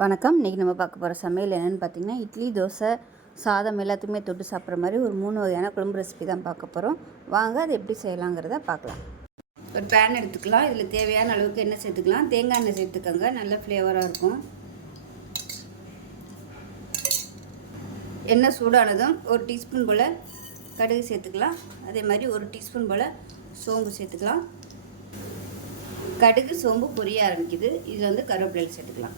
வணக்கம். இன்றைக்கி நம்ம பார்க்க போகிற சமையல் என்னென்னு பார்த்தீங்கன்னா இட்லி தோசை சாதம் எல்லாத்துக்குமே தொட்டு சாப்பிட்ற மாதிரி ஒரு மூணு வகையான குழம்பு ரெசிபி தான் பார்க்க போகிறோம் வாங்க அது எப்படி செய்யலாங்கிறத பார்க்கலாம். ஒரு பேன் எடுத்துக்கலாம். இதில் தேவையான அளவுக்கு எண்ணெய் சேர்த்துக்கலாம். தேங்காய் எண்ணெய் சேர்த்துக்கோங்க. நல்ல ஃப்ளேவராக இருக்கும். எண்ணெய் சூடானதும் ஒரு டீஸ்பூன் போல் கடுகு சேர்த்துக்கலாம். அதே மாதிரி ஒரு டீஸ்பூன் போல் சோம்பு சேர்த்துக்கலாம். கடுகு சோம்பு பொரிய ஆரம்பிக்குது. இதில் வந்து கருவேப்பிலை சேர்த்துக்கலாம்.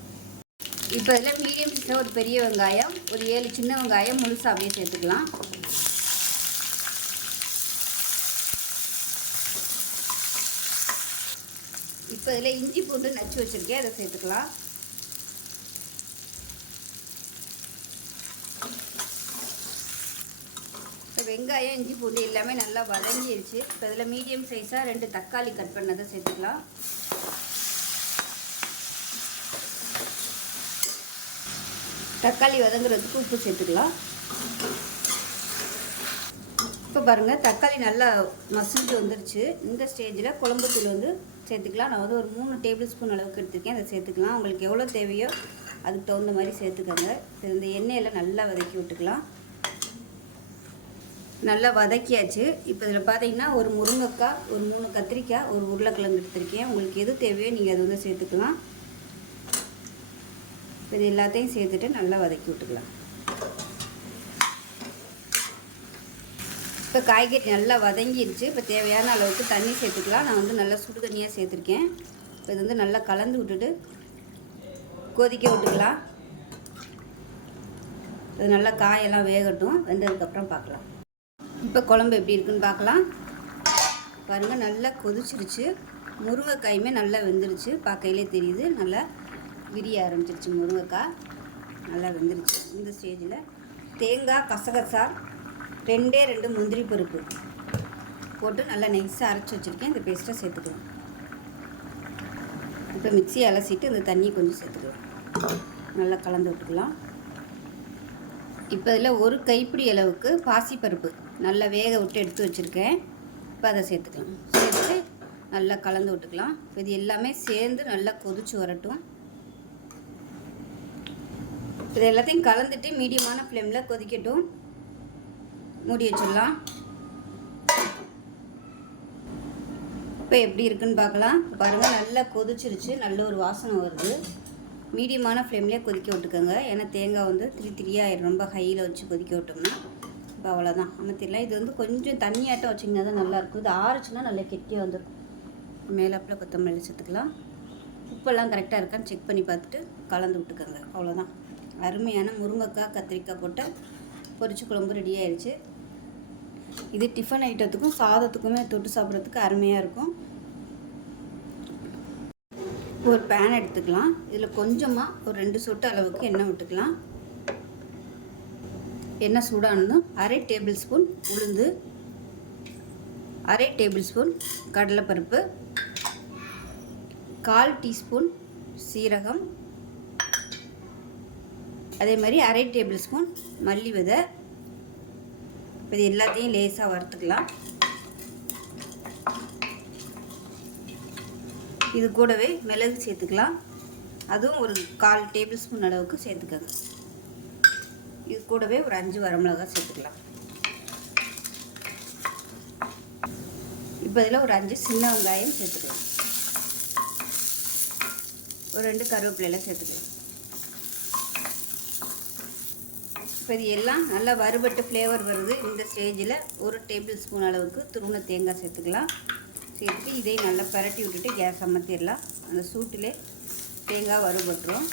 இப்போ இதில் மீடியம் சைஸில் ஒரு பெரிய வெங்காயம் ஒரு ஏழு சின்ன வெங்காயம் முழுசாக அப்படியே சேர்த்துக்கலாம். இப்போ இதில் இஞ்சி பூண்டு நச்சு வச்சுருக்கேன் அதை சேர்த்துக்கலாம். இப்போ வெங்காயம் இஞ்சி பூண்டு எல்லாமே நல்லா வதங்கிருச்சு. இப்போ இதில் மீடியம் சைஸாக ரெண்டு தக்காளி கட் பண்ணதை சேர்த்துக்கலாம். தக்காளி வதங்குறதுக்கு உப்பு சேர்த்துக்கலாம். இப்போ பாருங்கள் தக்காளி நல்லா மசிஞ்சு வந்துருச்சு. இந்த ஸ்டேஜில் குழம்புத்தூள் வந்து சேர்த்துக்கலாம். நான் வந்து ஒரு மூணு டேபிள் ஸ்பூன் அளவுக்கு எடுத்துருக்கேன். அதை சேர்த்துக்கலாம். உங்களுக்கு எவ்வளோ தேவையோ அதுக்கு தகுந்த மாதிரி சேர்த்துக்கோங்க. இந்த எண்ணெயில் நல்லா வதக்கி விட்டுக்கலாம். நல்லா வதக்கியாச்சு. இப்போ இதில் பார்த்தீங்கன்னா ஒரு முருங்கைக்காய் ஒரு மூணு கத்திரிக்காய் ஒரு உருளைக்கிழங்கு எடுத்திருக்கேன். உங்களுக்கு எது தேவையோ நீங்கள் அதை வந்து சேர்த்துக்கலாம். இது எல்லாத்தையும் சேர்த்துட்டு நல்லா வதக்கி விட்டுக்கலாம். இப்போ காய்கறி நல்லா வதங்கிடுச்சு இப்போ தேவையான அளவுக்கு தண்ணி சேர்த்துக்கலாம். நான் வந்து நல்லா சுடு தண்ணியாக சேர்த்துருக்கேன். இப்போ இது வந்து நல்லா கலந்து விட்டுட்டு கொதிக்க விட்டுக்கலாம். இது நல்லா காயெல்லாம் வேகட்டும். வெந்ததுக்கப்புறம் பார்க்கலாம். இப்போ குழம்பு எப்படி இருக்குன்னு பார்க்கலாம். பாருங்கள் நல்லா கொதிச்சிருச்சு. முருங்கைக்காயுமே நல்லா வெந்துருச்சு. பார்க்கையிலே தெரியுது. நல்லா விரிய ஆரம்பிச்சிருச்சு முருங்கைக்காய். நல்லா வெந்துருச்சு. இந்த ஸ்டேஜில் தேங்காய் கசகசா ரெண்டே ரெண்டு முந்திரி பருப்பு போட்டு நல்லா நைஸாக அரைச்சி வச்சுருக்கேன். இந்த பேஸ்ட்டை சேர்த்துக்கலாம். இப்போ மிக்ஸி அலசிட்டு இந்த தண்ணி கொஞ்சம் சேர்த்துக்கலாம். நல்லா கலந்து விட்டுக்கலாம். இப்போ இதில் ஒரு கைப்பிடி அளவுக்கு பாசிப்பருப்பு நல்லா வேக விட்டு எடுத்து வச்சுருக்கேன். இப்போ அதை சேர்த்துக்கலாம். சேர்த்து நல்லா கலந்து விட்டுக்கலாம். இப்போ இது எல்லாமே சேர்ந்து நல்லா கொதிச்சு வரட்டும். இது எல்லாத்தையும் கலந்துட்டு மீடியமான ஃப்ளேமில் கொதிக்கட்டும். மூடி வச்சிடலாம். இப்போ எப்படி இருக்குன்னு பார்க்கலாம். பாருங்கள் நல்லா கொதிச்சிருச்சு. நல்ல ஒரு வாசனை வருது. மீடியமான ஃப்ளேம்லேயே கொதிக்க விட்டுக்கோங்க. ஏன்னா தேங்காய் வந்து திரி திரியாக ரொம்ப ஹையில் வச்சு கொதிக்க விட்டோம்னா. இப்போ அவ்வளோதான் தெரியல. இது வந்து கொஞ்சம் தண்ணியாட்டம் வச்சிங்கன்னா தான் நல்லாயிருக்கும் இது ஆறுச்சுன்னா நல்லா கெட்டியாக வந்துடும் மேலாப்பில் கொத்தமல்லி சேர்த்துக்கலாம். உப்பெல்லாம் கரெக்டாக இருக்கான்னு செக் பண்ணி பார்த்துட்டு கலந்து விட்டுக்கோங்க. அவ்வளோதான் அருமையான முருங்கைக்காய் கத்திரிக்காய் போட்டு பொரிச்சு குழம்பு ரெடி ஆயிடுச்சு இது டிஃபன் ஐட்டத்துக்கும் சாதத்துக்குமே தொட்டு சாப்பிட்றதுக்கு அருமையாக இருக்கும். ஒரு பேன் எடுத்துக்கலாம். இதில் கொஞ்சமாக ஒரு ரெண்டு சொட்டு அளவுக்கு எண்ணெய் விட்டுக்கலாம். எண்ணெய் சூடானதும் அரை டேபிள் ஸ்பூன் உளுந்து அரை டேபிள் ஸ்பூன் கடலைப்பருப்பு கால் டீஸ்பூன் சீரகம் அதே மாதிரி அரை டேபிள் ஸ்பூன் மல்லி விதை. இது எல்லாத்தையும் லேசாக வறுத்துக்கலாம். இது கூடவே மிளகு சேர்த்துக்கலாம். அதுவும் ஒரு கால் டேபிள் ஸ்பூன் அளவுக்கு சேர்த்துக்கோங்க. இது கூடவே ஒரு அஞ்சு வரமிளகா சேர்த்துக்கலாம். இப்போ இதில் ஒரு அஞ்சு சின்ன வெங்காயம் சேர்த்துக்கலாம். ஒரு ரெண்டு கருவேப்பிலையில் சேர்த்துக்கலாம். இப்போ இது எல்லாம் நல்லா வறுபட்டு ஃப்ளேவர் வருது. இந்த ஸ்டேஜில் ஒரு டேபிள் ஸ்பூன் அளவுக்கு துருண தேங்காய் சேர்த்துக்கலாம். சேர்த்து இதையும் நல்லா பரட்டி விட்டுட்டு கேஸ் அமர்த்திடலாம் அந்த சூட்டிலே தேங்காய் வறுபட்டுரும்.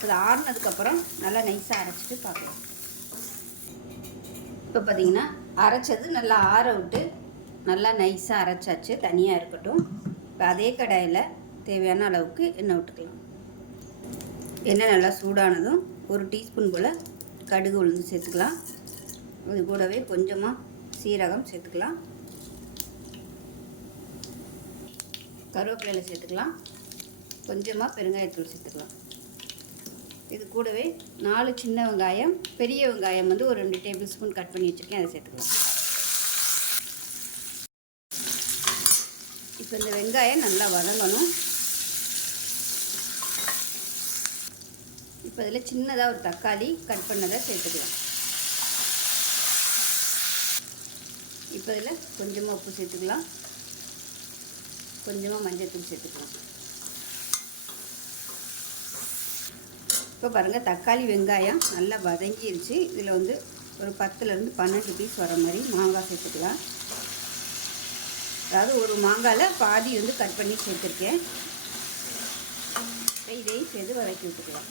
அது ஆறுனதுக்கப்புறம் நல்லா நைஸாக அரைச்சிட்டு பார்க்கலாம். இப்போ பார்த்தீங்கன்னா அரைச்சது நல்லா ஆற விட்டு நல்லா நைஸாக அரைச்சாச்சு. தனியாக இருக்கட்டும். இப்போ அதே கடாயில் தேவையான அளவுக்கு எண்ணெய் விட்டுக்கலாம். எண்ணெய் நல்லா சூடானதும் ஒரு டீஸ்பூன் போல் கடுகு உளுந்து சேர்த்துக்கலாம். அது கூடவே கொஞ்சமாக சீரகம் சேர்த்துக்கலாம். கருவேப்பிலையில் சேர்த்துக்கலாம். கொஞ்சமாக பெருங்காயத்தூள் சேர்த்துக்கலாம். இது கூடவே நாலு சின்ன வெங்காயம் பெரிய வெங்காயம் வந்து ஒரு ரெண்டு டேபிள் ஸ்பூன் கட் பண்ணி வச்சுருக்கேன் அதை சேர்த்துக்கலாம். இப்போ இந்த வெங்காயம் நல்லா வதங்கணும். இப்போ இதில் சின்னதாக ஒரு தக்காளி கட் பண்ணதை சேர்த்துக்கலாம். இப்போ இதில் கொஞ்சமாக உப்பு சேர்த்துக்கலாம். கொஞ்சமாக மஞ்சள்தூள் சேர்த்துக்கலாம். இப்போ பாருங்கள் தக்காளி வெங்காயம் நல்லா வதங்கிருச்சு. இதில் வந்து ஒரு பத்துலேருந்து பன்னெண்டு பீஸ் வர மாதிரி மாங்காய் சேர்த்துக்கலாம். அதாவது ஒரு மாங்காயில் பாதி வந்து கட் பண்ணி சேர்த்துருக்கேன். இதையும் சேர்த்து வதக்கி விட்டுக்கலாம்.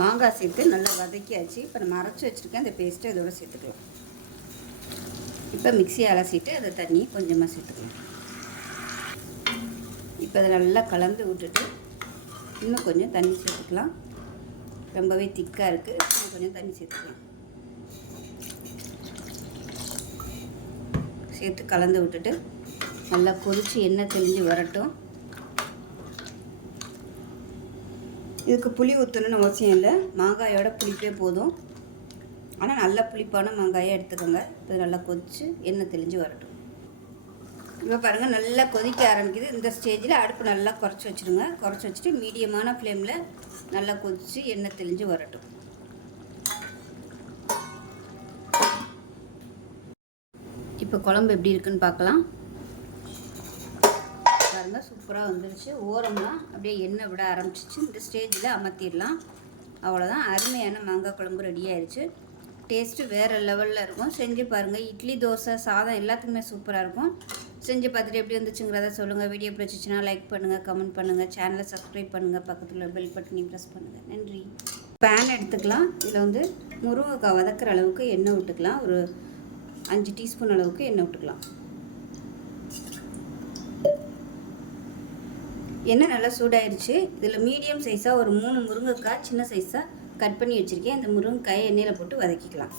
மாங்காய் சேர்த்து நல்லா வதக்கியாச்சு. இப்போ நம்ம அரைச்சி வச்சுருக்கேன் அந்த பேஸ்ட்டை இதோட சேர்த்துக்கலாம். இப்போ மிக்சியை அலசிட்டு அதை தண்ணி கொஞ்சமாக சேர்த்துக்கலாம். இப்போ அதை நல்லா கலந்து விட்டுட்டு இன்னும் கொஞ்சம் தண்ணி சேர்த்துக்கலாம். ரொம்பவே திக்காக இருக்குது இன்னும் கொஞ்சம் தண்ணி சேர்த்துக்கலாம். சேர்த்து கலந்து விட்டுட்டு நல்லா கொதித்து எண்ணெய் தெளிஞ்சு வரட்டும். இதுக்கு புளி ஊற்றணும்னு அவசியம் இல்லை. மாங்காயோட புளிப்பே போதும். ஆனால் நல்ல புளிப்பான மாங்காயை எடுத்துக்கோங்க. இது நல்லா கொதித்து எண்ணெய் தெளிஞ்சு வரட்டும். இப்போ பாருங்கள் நல்லா கொதிக்க ஆரம்பிக்குது. இந்த ஸ்டேஜில் அடுப்பு நல்லா குறைச்சி வச்சுருங்க. குறைச்சி வச்சுட்டு மீடியமான ஃப்ளேமில் நல்லா கொதித்து எண்ணெய் தெளிஞ்சு வரட்டும். இப்போ குழம்பு எப்படி இருக்குன்னு பார்க்கலாம். பாருங்கள் சூப்பராக வந்துருச்சு. ஓரம்லாம் அப்படியே எண்ணெய் விட ஆரம்பிச்சிச்சு. இந்த ஸ்டேஜில் அமர்த்திடலாம். அவ்வளோதான் அருமையான மாங்காய் குழம்பு ரெடி ஆயிடுச்சு டேஸ்ட்டு வேறு லெவலில் இருக்கும். செஞ்சு பாருங்கள் இட்லி தோசை சாதம் எல்லாத்துக்குமே சூப்பராக இருக்கும். செஞ்சு பார்த்துட்டு எப்படி வந்துச்சுங்கிறத சொல்லுங்கள் வீடியோ பிடிச்சிச்சின்னா லைக் பண்ணுங்கள் கமெண்ட் பண்ணுங்கள் சேனலை சப்ஸ்கிரைப் பண்ணுங்கள் பக்கத்தில் பெல் பட்டனையும் ப்ரெஸ் பண்ணுங்கள் நன்றி. பேன் எடுத்துக்கலாம். இதில் வந்து முருங்கைக்காய் வதக்கிற அளவுக்கு எண்ணெய் விட்டுக்கலாம். ஒரு அஞ்சு டீஸ்பூன் அளவுக்கு எண்ணெய் விட்டுக்கலாம். எண்ணெய் நல்லா சூடாயிருச்சு. இதில் மீடியம் சைஸாக ஒரு மூணு முருங்கைக்காய் சின்ன சைஸாக கட் பண்ணி வச்சுருக்கேன். இந்த முருங்கைக்காயை எண்ணெயில் போட்டு வதக்கிக்கலாம்.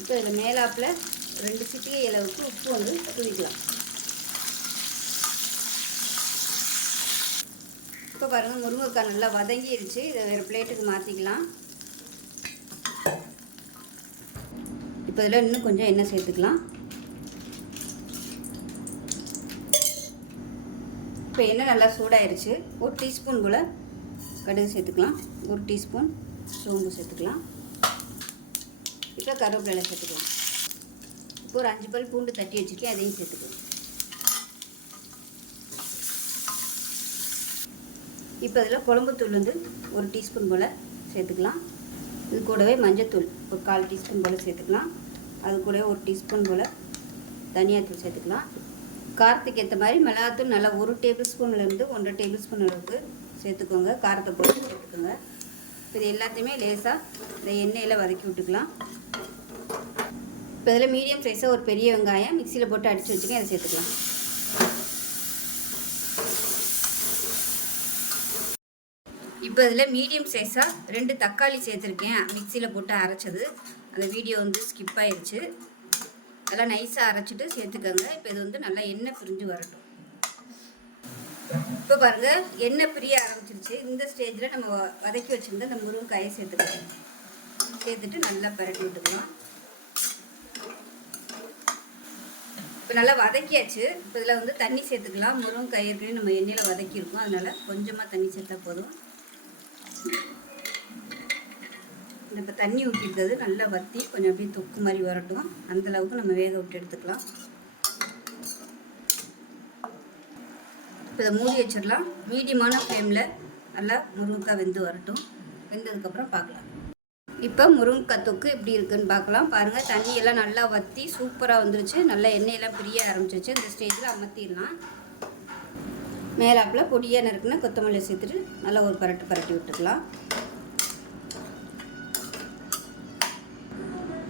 இப்போ இதில் மேலாப்பில் ரெண்டு சிட்டிகை அளவுக்கு உப்பு வந்து தூவிக்கலாம். பாருங்கள் முருங்கைக்காய் நல்லா வதங்கிருச்சு. இதை வேறு பிளேட்டுக்கு மாற்றிக்கலாம் இப்போ இதில் இன்னும் கொஞ்சம் எண்ணெய் சேர்த்துக்கலாம். இப்போ எண்ணெய் நல்லா சூடாயிருச்சு. ஒரு டீஸ்பூன் போல் கடுகு சேர்த்துக்கலாம். ஒரு டீஸ்பூன் சோம்பு சேர்த்துக்கலாம். இப்போ கருவேப்பிலை சேர்த்துக்கலாம். இப்போ ஒரு அஞ்சு பல் பூண்டு தட்டி வச்சுருக்கேன் அதையும் சேர்த்துக்கலாம். இப்போ இதில் குழம்புத்தூள் வந்து ஒரு டீஸ்பூன் போல் சேர்த்துக்கலாம். இது கூடவே மஞ்சத்தூள் ஒரு கால் டீஸ்பூன் போல் சேர்த்துக்கலாம். அது கூடவே ஒரு டீஸ்பூன் போல் தனியாத்தூள் சேர்த்துக்கலாம். காரத்துக்கு ஏற்ற மாதிரி மிளகாத்தூள் நல்லா ஒரு டேபிள் ஸ்பூன்லேருந்து ஒன்றரை டேபிள் ஸ்பூன் அளவுக்கு சேர்த்துக்கோங்க. காரத்தை போட்டு சேர்த்துக்கோங்க இது எல்லாத்தையுமே லேசாக இந்த எண்ணெயில் வதக்கி விட்டுக்கலாம். இப்போ இதில் மீடியம் சைஸாக ஒரு பெரிய வெங்காயம் மிக்சியில் போட்டு அடித்து வச்சுக்கேன் அதை சேர்த்துக்கலாம். இப்போ இதில் மீடியம் சைஸாக ரெண்டு தக்காளி சேர்த்துருக்கேன். மிக்சியில் போட்டு அரைச்சது. அந்த வீடியோ வந்து ஸ்கிப் ஆயிடுச்சு அதெல்லாம் நைஸாக அரைச்சிட்டு சேர்த்துக்கோங்க. இப்போ இது வந்து நல்லா எண்ணெய் பிரிஞ்சு வரட்டும். இப்போ பாருங்கள் எண்ணெய் பிரிய ஆரம்பிச்சிருச்சு. இந்த ஸ்டேஜில் நம்ம வதக்கி வச்சுருந்த அந்த முருங்கைக்காயை சேர்த்துக்கலாம். சேர்த்துட்டு நல்லா பரட்டி விட்டுக்கலாம். இப்போ நல்லா வதக்கியாச்சு. இப்போ இதில் வந்து தண்ணி சேர்த்துக்கலாம். முருங்கைக்காய் ஏற்கனவே நம்ம எண்ணெயில் வதக்கியிருக்கோம். அதனால் கொஞ்சமாக தண்ணி சேர்த்தா போதும். இப்போ தண்ணி ஊற்றிருக்கிறது நல்லா வற்றி கொஞ்சம் அப்படியே தொக்கு மாதிரி வரட்டும். அந்தளவுக்கு நம்ம வேக விட்டு எடுத்துக்கலாம். இப்போ இதை மூடி வச்சிடலாம். மீடியமான ஃப்ளேமில் நல்லா முருங்கைக்காய் வெந்து வரட்டும். வெந்ததுக்கப்புறம் பார்க்கலாம். இப்போ முருங்கைக்காய் தொக்கு எப்படி இருக்குன்னு பார்க்கலாம். பாருங்கள் தண்ணியெல்லாம் நல்லா வற்றி சூப்பராக வந்துருச்சு. நல்லா எண்ணெயெல்லாம் பிரிய ஆரம்பிச்சிருச்சு. இந்த ஸ்டேஜில் அமர்த்திடலாம். மேலாப்பில் பொடியாக நறுக்குன்னா கொத்தமல்லி சேர்த்துட்டு நல்லா ஒரு பரட்டு பரட்டி விட்டுக்கலாம்.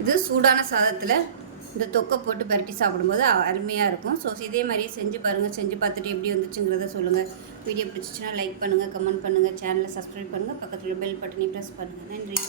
இது சூடான சாதத்தில் இந்த தொக்கை போட்டு பரட்டி சாப்பிடும்போது அருமையாக இருக்கும். ஸோ இதே மாதிரியே செஞ்சு பாருங்கள் செஞ்சு பார்த்துட்டு எப்படி வந்துச்சுங்கிறத சொல்லுங்கள் வீடியோ பிடிச்சிச்சுன்னா லைக் பண்ணுங்கள் கமெண்ட் பண்ணுங்கள் சேனலை சப்ஸ்கிரைப் பண்ணுங்கள் பக்கத்தில் பெல் பட்டனையும் ப்ரெஸ் பண்ணுங்கள் நன்றி.